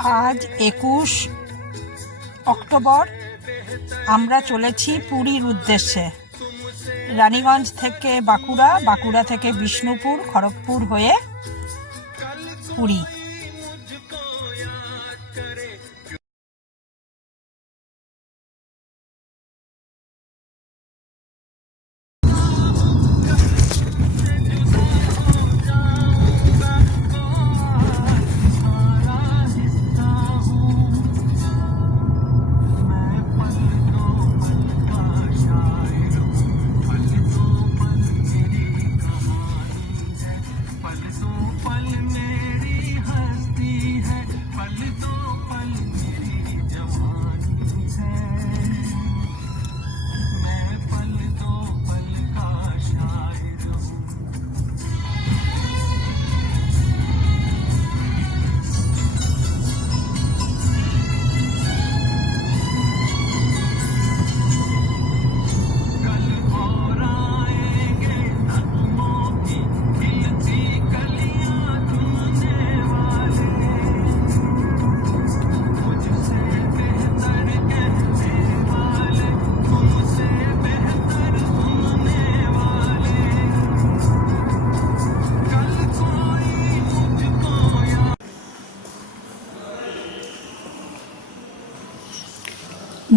আজ 21 অক্টোবর। আমরা চলেছি পুরীর উদ্দেশ্যে। রানীগঞ্জ থেকে বাঁকুড়া, বাঁকুড়া থেকে বিষ্ণুপুর, খড়গপুর হয়ে পুরী।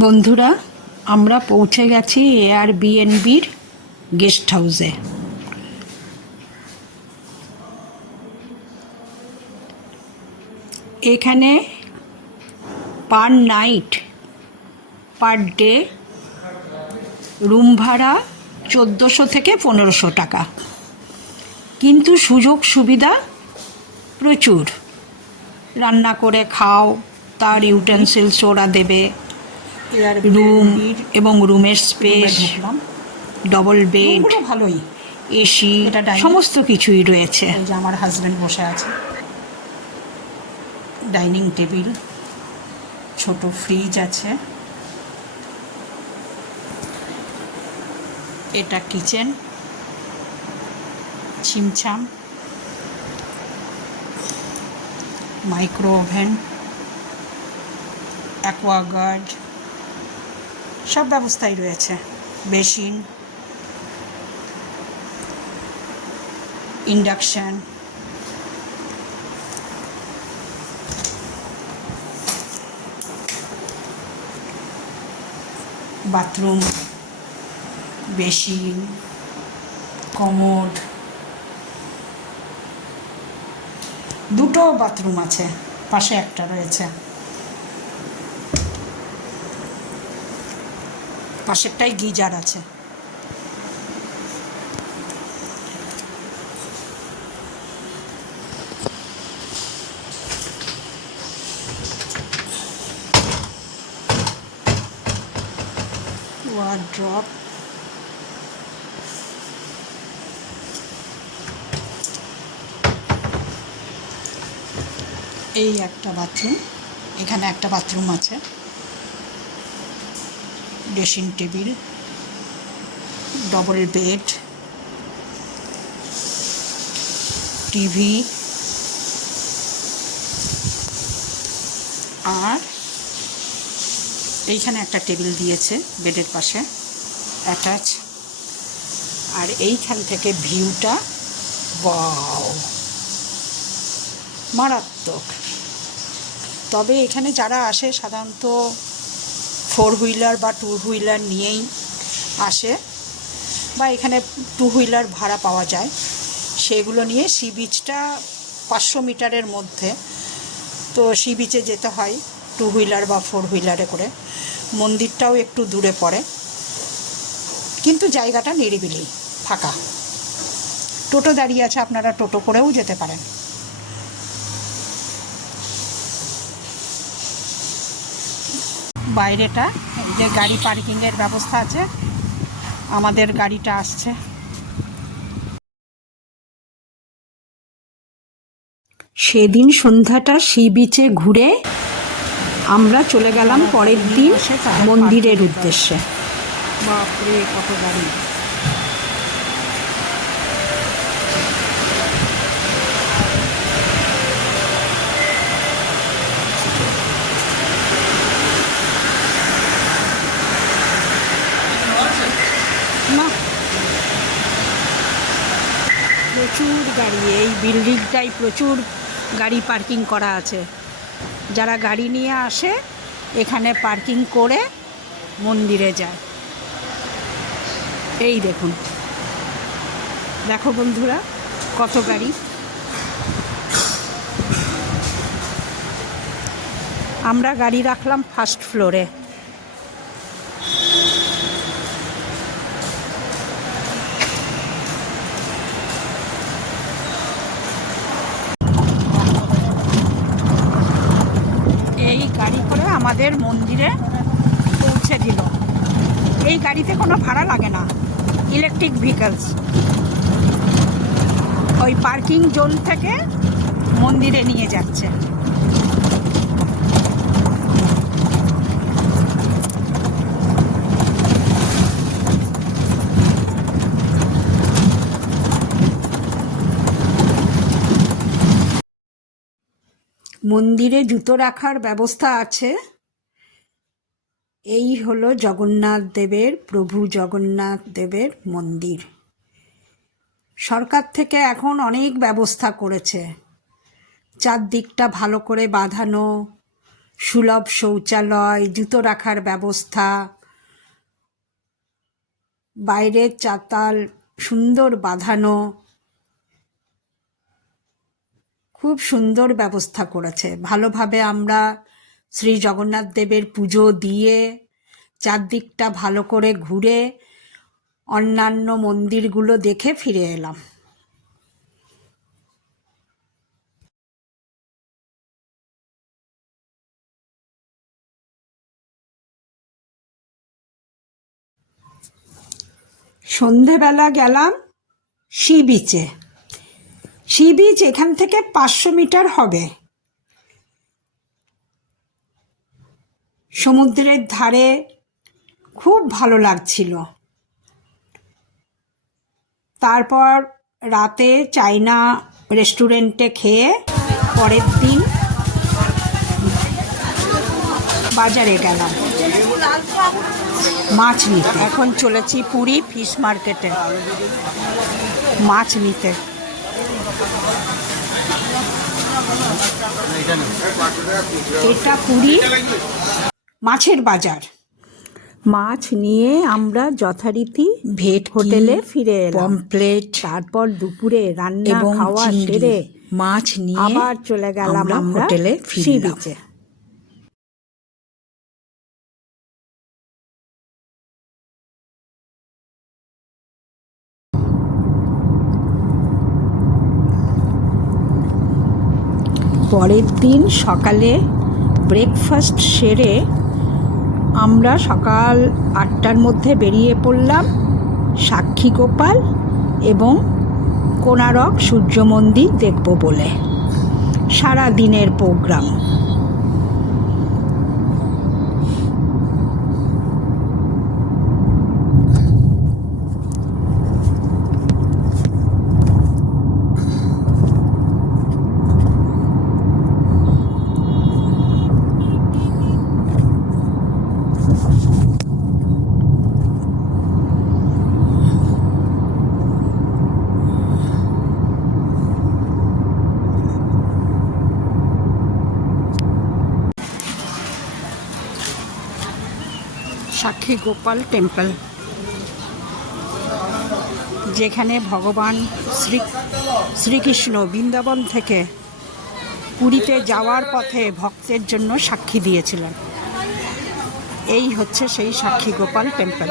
বন্ধুরা, আমরা পৌঁছে গেছি এয়ারবিএনবির গেস্ট হাউসে। এখানে per night, per day room ভাড়া 1400 থেকে 1500 টাকা, কিন্তু সুযোগ সুবিধা প্রচুর। রান্না করে খাও, তার ইউটেন্সিলস ওরা দেবে, রুম এবং রুমের স্পেস, ডবল বেড, ভালোই এসি, সমস্ত কিছুই রয়েছে। এই যে আমার হাজব্যান্ড বসে আছে, ডাইনিং টেবিল, ছোট ফ্রিজ আছে, এটা কিচেন, ছিমছাম, মাইক্রো ওভেন, অ্যাকোয়াগার্ড, সব ব্যবস্থাই রয়েছে। Basin, induction, bathroom, basin, commode, দুটো বাথরুম আছে, পাশে একটা রয়েছে, পাশেরটাই গিজার আছে। ওয়ার্ড্রপ, এই একটা বাথরুম, এখানে একটা বাথরুম আছে, dressing table, double bed, TV, আর এইখানে একটা টেবিল দিয়েছে বেডের পাশে অ্যাটাচ। আর এইখান থেকে ভিউটা ওয়াও, মারাত্মক। তবে এখানে যারা আসে সাধারণত 4 হুইলার বা 2 হুইলার নিয়েই আসে, বা এখানে 2 হুইলার ভাড়া পাওয়া যায়, সেগুলো নিয়ে সি বিচটা 500 মিটারের মধ্যে, তো সি বিচে যেতে হয় 2 হুইলার বা 4 হুইলারে করে। মন্দিরটাও একটু দূরে পড়ে, কিন্তু জায়গাটা নিরিবিলি, ফাঁকা। টোটো দাঁড়িয়ে আছে, আপনারা টোটো করেও যেতে পারেন। বাইরেটা এই যে গাড়ি পার্কিংয়ের ব্যবস্থা আছে, আমাদের গাড়িটা আসছে। সেদিন সন্ধ্যাটা সি বিচে ঘুরে আমরা চলে গেলাম পরের দিন মন্দিরের উদ্দেশ্যে। বাপরে, কত গাড়ি! গাড়ি, এই বিল্ডিংটাই প্রচুর গাড়ি পার্কিং করা আছে। যারা গাড়ি নিয়ে আসে এখানে পার্কিং করে মন্দিরে যায়। এই দেখুন, দেখো বন্ধুরা কত গাড়ি। আমরা গাড়ি রাখলাম ফার্স্ট ফ্লোরে। এই গাড়ি করে আমাদের মন্দিরে পৌঁছে দিল। এই গাড়িতে কোনো ভাড়া লাগে না, ইলেকট্রিক ভেহিকলস। ওই পার্কিং জোন থেকে মন্দিরে নিয়ে যাচ্ছে। মন্দিরে জুতো রাখার ব্যবস্থা আছে। এই হলো জগন্নাথ দেবের, প্রভু জগন্নাথ দেবের মন্দির। সরকার থেকে এখন অনেক ব্যবস্থা করেছে, চারদিকটা ভালো করে বাঁধানো, সুলভ শৌচালয়, জুতো রাখার ব্যবস্থা, বাইরের চাতাল সুন্দর বাঁধানো, খুব সুন্দর ব্যবস্থা করেছে। ভালোভাবে আমরা শ্রী জগন্নাথ দেবের পুজো দিয়ে চারদিকটা ভালো করে ঘুরে অন্যান্য মন্দিরগুলো দেখে ফিরে এলাম। সন্ধেবেলা গেলাম সি বিচে। সি বিচ এখান থেকে 500 মিটার হবে। সমুদ্রের ধারে খুব ভালো লাগছিল। তারপর রাতে চাইনা রেস্টুরেন্টে খেয়ে পরের দিন বাজারে গেলাম মাছ নিতে। এখন চলেছি পুরী ফিশ মার্কেটে মাছ নিতে। এটা পুরী মাছের বাজার। মাছ নিয়ে আমরা যথারীতি ভেট হোটেলে ফিরে এলাম। পমপ্লেট, তারপর দুপুরে রান্না খাওয়া সেরে মাছ নিয়ে আবার চলে গেলাম আমরা হোটেলে সি বিচে। পরের দিন সকালে ব্রেকফাস্ট সেরে আমরা সকাল 8টার মধ্যে বেরিয়ে পড়লাম সাক্ষীগোপাল এবং কোণারক সূর্য মন্দির দেখব বলে। সারা দিনের প্রোগ্রাম। সাক্ষীগোপাল টেম্পল, যেখানে ভগবান শ্রীকৃষ্ণ বৃন্দাবন থেকে পুরীতে যাওয়ার পথে ভক্তের জন্য সাক্ষী দিয়েছিলেন। এই হচ্ছে সেই সাক্ষীগোপাল টেম্পল।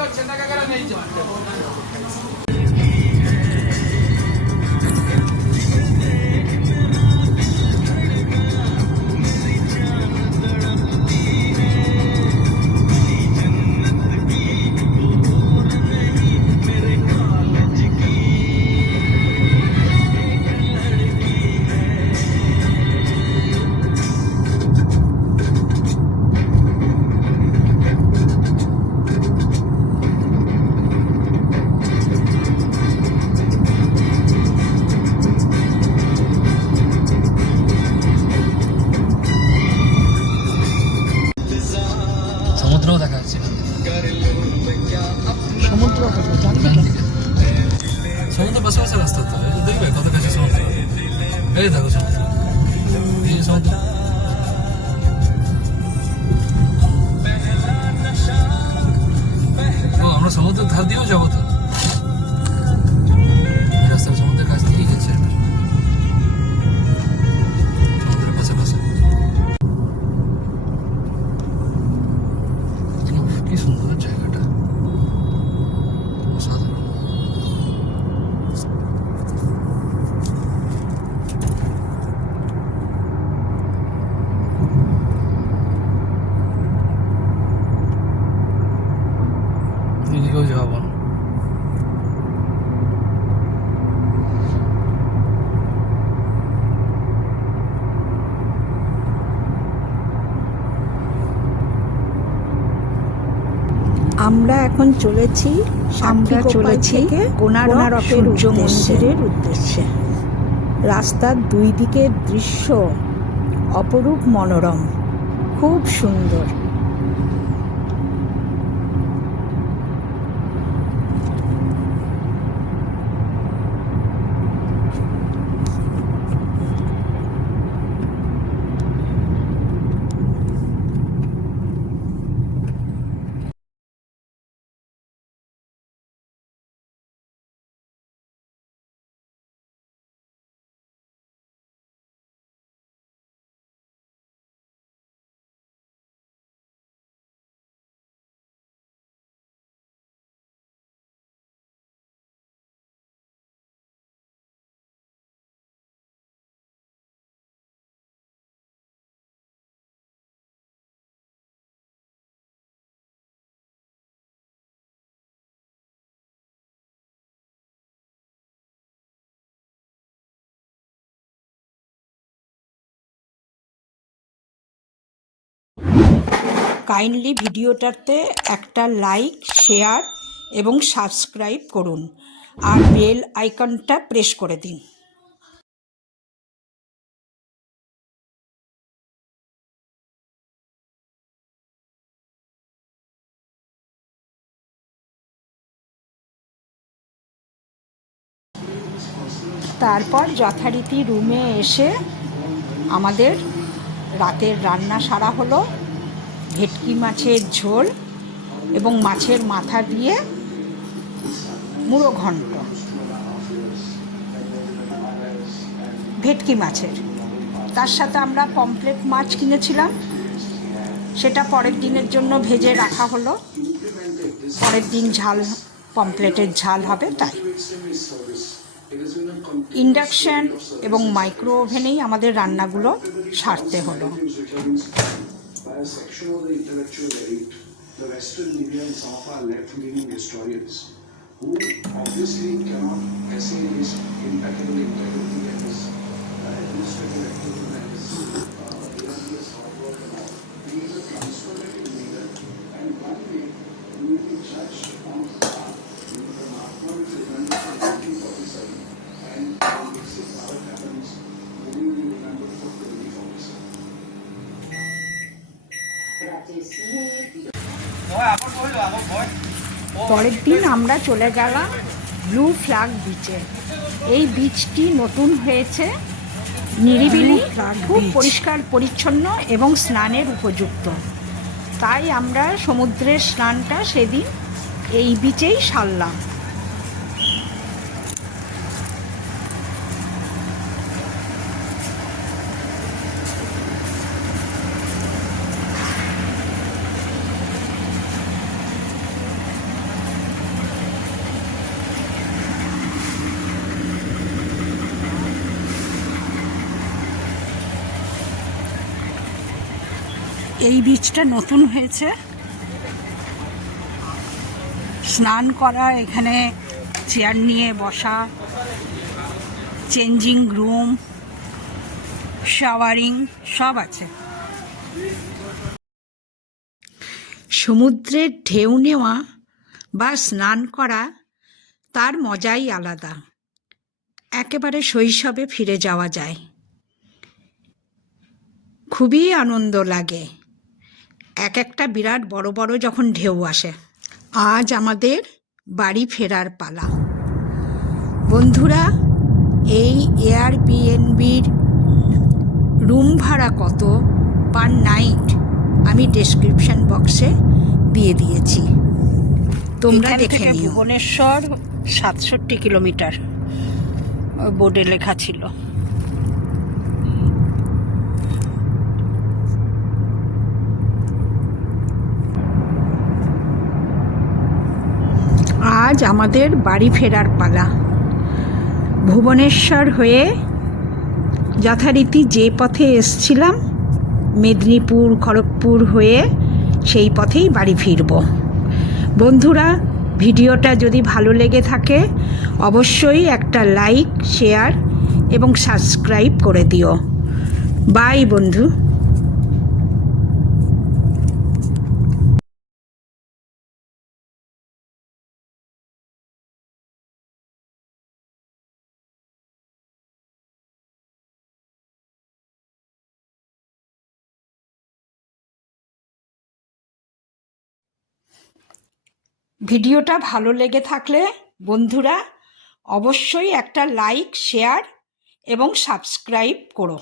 এই দেখো সমুদ্র, এই যে সমুদ্র। ও আমরা সমুদ্রের ধার দিয়েও যাবো তো, রাস্তার সমুদ্রের কাছ দিয়েই গেছে, সমুদ্রের পাশাপাশি। কি সুন্দর জায়গাটা, অসাধারণ। এদিকেও যাবো না। আমরা এখন চলেছি কোণারকের সূর্য মন্দিরের উদ্দেশ্যে। রাস্তার দুই দিকের দৃশ্য অপরূপ মনোরম, খুব সুন্দর। কাইন্ডলি ভিডিওটাতে একটা লাইক, শেয়ার এবং সাবস্ক্রাইব করুন, আর বেল আইকনটা প্রেস করে দিন। তারপর যথারীতি রুমে এসে আমাদের রাতের রান্না সারা হলো। ভেটকি মাছের ঝোল এবং মাছের মাথা দিয়ে মুড়ো ঘন্ট, ভেটকি মাছের। তার সাথে আমরা পমফ্রেট মাছ কিনেছিলাম, সেটা পরের দিনের জন্য ভেজে রাখা হলো। পরের দিন ঝাল, পমফ্রেটের ঝাল হবে তাই। ইন্ডাকশান এবং মাইক্রো ওভেনেই আমাদের রান্নাগুলো সারতে হলো। পরের দিন আমরা চলে গেলাম ব্লু ফ্ল্যাগ বিচে। এই বিচটি নতুন হয়েছে, নিরিবিলি, খুব পরিষ্কার পরিচ্ছন্ন এবং স্নানের উপযুক্ত। তাই আমরা সমুদ্রের স্নানটা সেদিন এই বিচেই সারলাম। এই বিচটা নতুন হয়েছে, স্নান করা, এখানে চেয়ার নিয়ে বসা, চেঞ্জিং রুম, শাওয়ারিং সব আছে। সমুদ্রের ঢেউ নেওয়া বা স্নান করা তার মজাই আলাদা, একেবারে শৈশবে ফিরে যাওয়া যায়। খুবই আনন্দ লাগে এক একটা বিরাট বড় বড় যখন ঢেউ আসে। আজ আমাদের বাড়ি ফেরার পালা। বন্ধুরা, এই এয়ারবিএনবির রুম ভাড়া কত পার নাইট আমি ডেসক্রিপশন বক্সে দিয়ে দিয়েছি, তোমরা দেখে নিও। ভুবনেশ্বর 67 কিলোমিটার বোর্ডে লেখা ছিল। আজ আমাদের বাড়ি ফেরার পালা। ভুবনেশ্বর হয়ে যথারীতি যে পথে এসছিলাম, মেদিনীপুর খড়গপুর হয়ে সেই পথেই বাড়ি ফিরব। বন্ধুরা, ভিডিওটা যদি ভালো লেগে থাকে অবশ্যই একটা লাইক, শেয়ার এবং সাবস্ক্রাইব করে দিও। বাই বন্ধু। ভিডিওটা ভালো লেগে থাকলে বন্ধুরা অবশ্যই একটা লাইক, শেয়ার এবং সাবস্ক্রাইব করো।